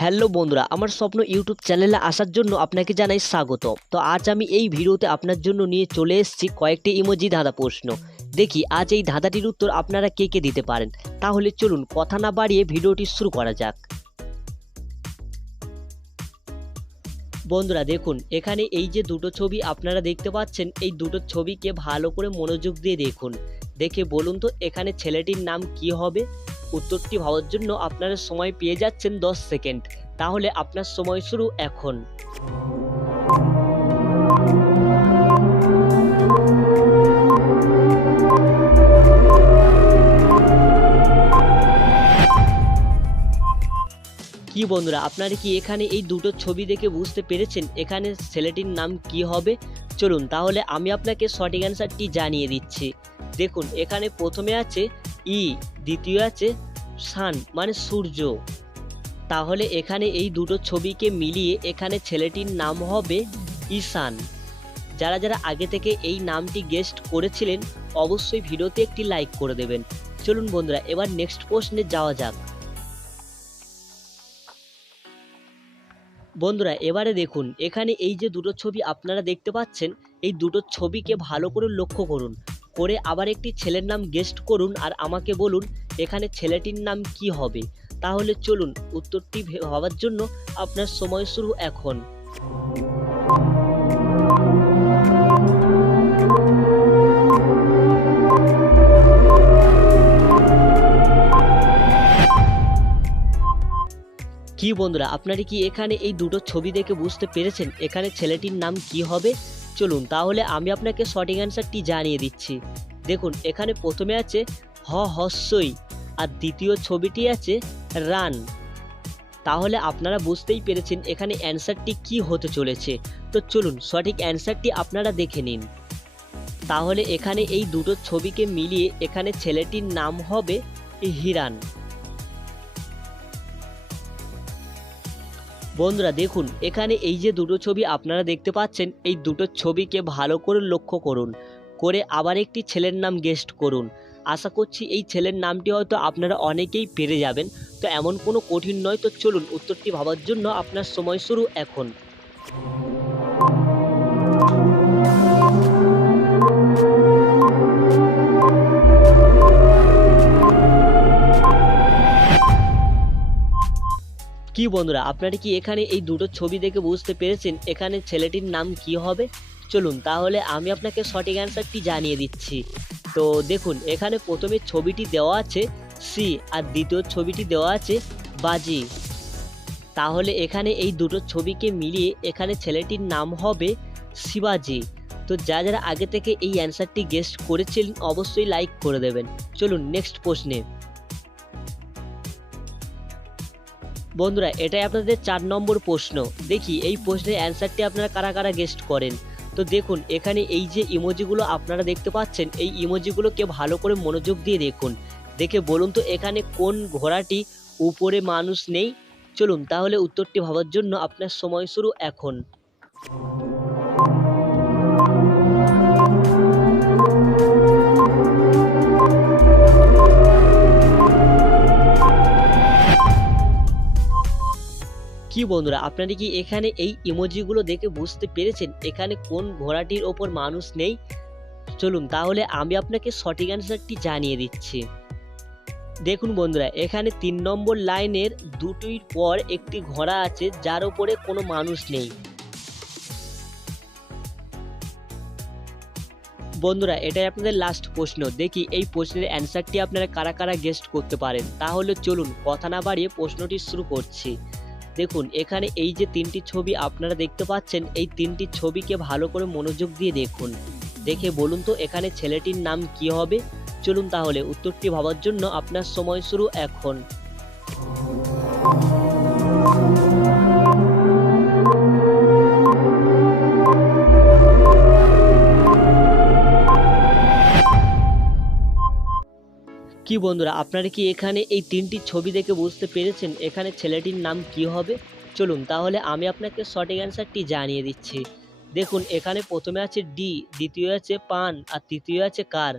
Hello বন্ধুরা, আমার স্বপ্ন ইউটিউব চ্যানেলে আসার জন্য আপনাকে জানাই স্বাগত। তো আজ আমি এই ভিডিওতে আপনার জন্য নিয়ে চলে এসেছি কয়েকটি ইমোজি ধাঁধা প্রশ্ন। দেখি, আজ এই ধাঁধাটির উত্তর আপনারা কে কে দিতে পারেন? তাহলে চলুন, কথা না বাড়িয়ে ভিডিওটি শুরু করা যাক। বন্ধুরা দেখুন, এখানে এই যে দুটো ছবি আপনারা দেখতে পাচ্ছেন, এই দুটো ছবিকে ভালো করে মনোযোগ দিয়ে দেখুন। দেখে বলুন তো, এখানে ছেলেটির নাম কি হবে? উত্তরটি ভাবার জন্য আপনারা সময় পেয়ে যাচ্ছেন দশ সেকেন্ড। তাহলে আপনার সময় শুরু এখন। বন্ধুরা, আপনারা কি এখানে এই দুটো ছবি দেখে বুঝতে পেরেছেন এখানে ছেলেটির নাম কি হবে? চলুন, তাহলে আমি আপনাকে সঠিক অ্যান্সারটি জানিয়ে দিচ্ছি। দেখুন, এখানে প্রথমে আছে ই, দ্বিতীয় আছে সান মানে সূর্য। তাহলে এখানে এই দুটো ছবিকে মিলিয়ে এখানে ছেলেটির নাম হবে ঈশান। যারা যারা আগে থেকে এই নামটি গেস্ট করেছিলেন, অবশ্যই ভিডিওতে একটি লাইক করে দেবেন। চলুন বন্ধুরা, এবার নেক্সট প্রশ্নে যাওয়া যাক। বন্ধুরা, এবারে দেখুন, এখানে এই যে দুটো ছবি আপনারা দেখতে পাচ্ছেন, এই দুটো ছবিকে ভালো করে লক্ষ্য করুন। করে আবার একটি ছেলের নাম গেস্ট করুন আর আমাকে বলুন, এখানে ছেলেটির নাম কি হবে? তাহলে চলুন, উত্তরটি ভাবার জন্য আপনার সময় শুরু এখন। কি বন্ধুরা, আপনারা কি এখানে এই দুটো ছবি দেখে বুঝতে পেরেছেন এখানে ছেলেটির নাম কি হবে? চলুন, তাহলে আমি আপনাকে সঠিক অ্যান্সারটি জানিয়ে দিচ্ছি। দেখুন, এখানে প্রথমে আছে হ হস্যই, আর দ্বিতীয় ছবিটি আছে রান। তাহলে আপনারা বুঝতেই পেরেছেন এখানে অ্যান্সারটি কি হতে চলেছে। তো চলুন, সঠিক অ্যান্সারটি আপনারা দেখে নিন। তাহলে এখানে এই দুটো ছবিকে মিলিয়ে এখানে ছেলেটির নাম হবে হিরান। বন্ধুরা দেখুন, এখানে এই যে দুটো ছবি আপনারা দেখতে পাচ্ছেন, এই দুটো ছবিকে ভালো করে লক্ষ্য করুন, করে আবার একটি ছেলের নাম গেস্ট করুন। আশা করছি এই ছেলের নামটি হয়তো আপনারা অনেকেই পেরে যাবেন, তো এমন কোনো কঠিন নয়, তো চলুন উত্তরটি ভাবার জন্য আপনার সময় শুরু এখন। বন্ধুরা, আপনারা কি এখানে এই দুটো ছবি দেখে বুঝতে পেরেছেন এখানে ছেলেটির নাম কি হবে? চলুন তাহলে আমি আপনাকে সঠিক অ্যান্সারটি জানিয়ে দিচ্ছি। তো দেখুন, এখানে প্রথমে ছবিটি দেওয়া আছে সি আর দ্বিতীয় ছবিটি দেওয়া আছে বাজি। তাহলে এখানে এই দুটো ছবিকে মিলিয়ে এখানে ছেলেটির নাম হবে শিবাজি। তো যা যারা আগে থেকে এই অ্যান্সারটি গেস্ট করেছিলেন, অবশ্যই লাইক করে দেবেন। চলুন, নেক্সট প্রশ্নে। বন্ধুরা, এটাই আপনাদের চার নম্বর প্রশ্ন। দেখি, এই প্রশ্নের অ্যান্সারটি আপনারা কারা কারা গেস্ট করেন? তো দেখুন, এখানে এই যে ইমোজিগুলো আপনারা দেখতে পাচ্ছেন, এই ইমোজিগুলোকে ভালো করে মনোযোগ দিয়ে দেখুন। দেখে বলুন তো, এখানে কোন ঘোড়াটি উপরে মানুষ নেই? চলুন, তাহলে উত্তরটি ভাবার জন্য আপনার সময় শুরু এখন। কি বন্ধুরা, আপনারা কি এখানে এই ইমোজিগুলো দেখে বুঝতে পেরেছেন এখানে কোন ঘোড়াটির ওপর মানুষ নেই? চলুন তাহলে আমি আপনাকে সঠিক অ্যান্সারটি জানিয়ে দিচ্ছি। দেখুন বন্ধুরা, এখানে তিন নম্বর লাইনের দুটির পর একটি ঘোড়া আছে, যার ওপরে কোনো মানুষ নেই। বন্ধুরা, এটাই আপনাদের লাস্ট প্রশ্ন। দেখি এই প্রশ্নের অ্যান্সারটি আপনারা কারা কারা গেস্ট করতে পারেন? তাহলে চলুন, কথা না বাড়িয়ে প্রশ্নটি শুরু করছি। দেখুন, এখানে এই যে তিনটি ছবি আপনারা দেখতে পাচ্ছেন, এই তিনটি ছবিকে ভালো করে মনোযোগ দিয়ে দেখুন। দেখে বলুন তো, এখানে ছেলেটির নাম কি হবে? চলুন তাহলে, উত্তরটি ভাবার জন্য আপনার সময় শুরু এখন। কি বন্ধুরা, আপনারা কি এখানে এই তিনটি ছবি দেখে বুঝতে পেরেছেন এখানে ছেলেটির নাম কি হবে? চলুন তাহলে আমি আপনাকে সঠিক অ্যান্সারটি জানিয়ে দিচ্ছি। দেখুন, এখানে প্রথমে আছে ডি, দ্বিতীয় আছে পান, আর তৃতীয় আছে কার।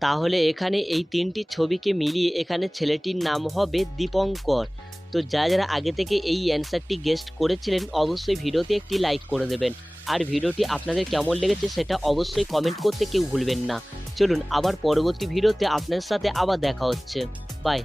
তাহলে এখানে এই তিনটি ছবিকে মিলিয়ে এখানে ছেলেটির নাম হবে দীপঙ্কর। তো যারা যারা আগে থেকে এই অ্যান্সারটি গেস্ট করেছিলেন, অবশ্যই ভিডিওতে একটি লাইক করে দেবেন। আর ভিডিওটি আপনাদের কেমন লেগেছে সেটা অবশ্যই কমেন্ট করতে কেউ ভুলবেন না। চলুন, আবার পরবর্তী ভিডিওতে আপনার সাথে আবার দেখা হচ্ছে। বাই।